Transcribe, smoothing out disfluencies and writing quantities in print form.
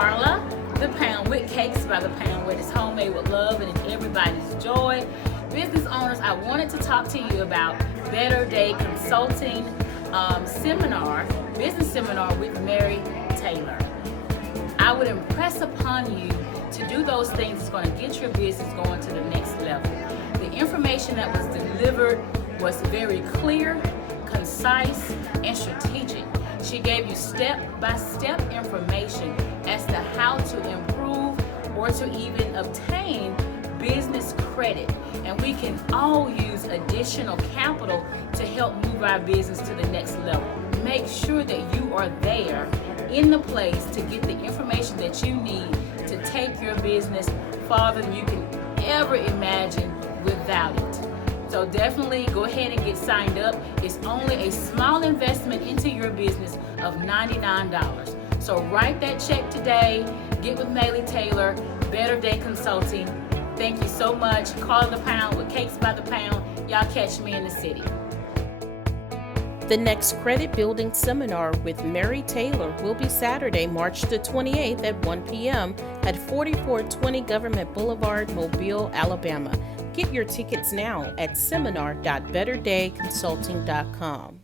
Carla, the Pound with Cakes by the Pound, where it's homemade with love and it's everybody's joy. Business owners, I wanted to talk to you about Better Day Consulting business seminar with Mary Taylor. I would impress upon you to do those things that's going to get your business going to the next level. The information that was delivered was very clear, concise, and strategic. She gave you step-by-step information as to how to improve or to even obtain business credit. And we can all use additional capital to help move our business to the next level. Make sure that you are there in the place to get the information that you need to take your business farther than you can ever imagine without it. So definitely go ahead and get signed up. It's only a small investment into your business of $99. So write that check today. Get with Mary Taylor, Better Day Consulting. Thank you so much. Carla the Pound with Cakes by the Pound. Y'all catch me in the city. The next credit building seminar with Mary Taylor will be Saturday, March the 28th at 1 p.m. at 4420 Government Boulevard, Mobile, Alabama. Get your tickets now at seminar.betterdayconsulting.com.